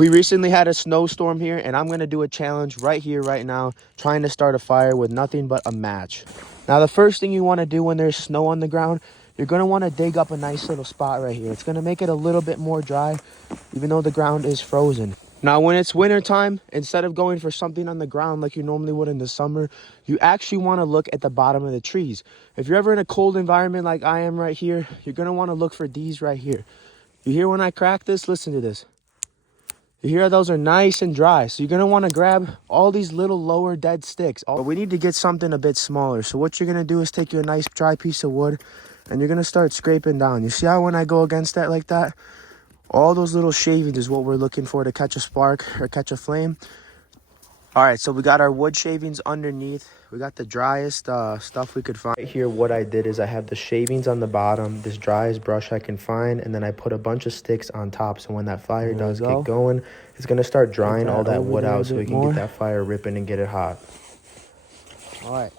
We recently had a snowstorm here, and I'm going to do a challenge right here, right now, trying to start a fire with nothing but a match. Now, the first thing you want to do when there's snow on the ground, you're going to want to dig up a nice little spot right here. It's going to make it a little bit more dry, even though the ground is frozen. Now, when it's winter time, instead of going for something on the ground like you normally would in the summer, you actually want to look at the bottom of the trees. If you're ever in a cold environment like I am right here, you're going to want to look for these right here. You hear when I crack this? Listen to this. You hear those are nice and dry. So you're going to want to grab all these little lower dead sticks. But we need to get something a bit smaller. So what you're going to do is take your nice dry piece of wood and you're going to start scraping down. You see how when I go against that like that, all those little shavings is what we're looking for to catch a spark or catch a flame. All right, so we got our wood shavings underneath. We got the driest stuff we could find. Right here, what I did is I have the shavings on the bottom, this driest brush I can find, and then I put a bunch of sticks on top. So when that fire does get going, it's going to start drying all that wood out so we can get that fire ripping and get it hot. All right.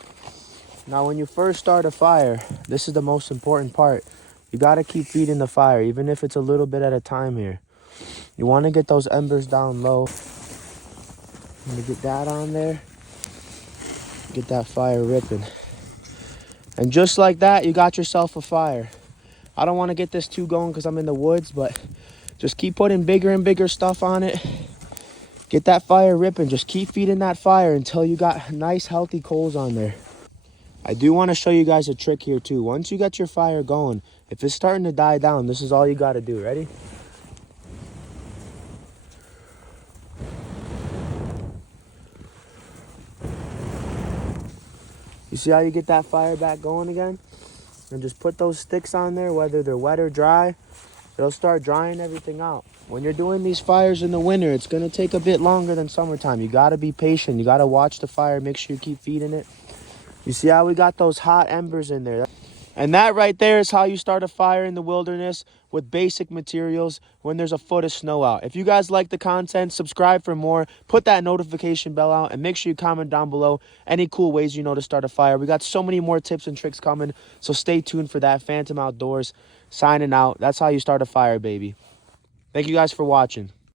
Now, when you first start a fire, this is the most important part. You got to keep feeding the fire, even if it's a little bit at a time here. You want to get those embers down low. I'm going to get that on there. Get that fire ripping. And just like that, you got yourself a fire. I don't want to get this too going because I'm in the woods, but just keep putting bigger and bigger stuff on it. Get that fire ripping. Just keep feeding that fire until you got nice, healthy coals on there. I do want to show you guys a trick here too. Once you get your fire going, if it's starting to die down, this is all you got to do. Ready? You see how you get that fire back going again? And just put those sticks on there, whether they're wet or dry. It'll start drying everything out. When you're doing these fires in the winter, it's going to take a bit longer than summertime. You got to be patient. You got to watch the fire. Make sure you keep feeding it. You see how we got those hot embers in there? And that right there is how you start a fire in the wilderness with basic materials when there's a foot of snow out. If you guys like the content, subscribe for more. Put that notification bell out and make sure you comment down below any cool ways you know to start a fire. We got so many more tips and tricks coming, so stay tuned for that. Phantom Outdoors signing out. That's how you start a fire, baby. Thank you guys for watching.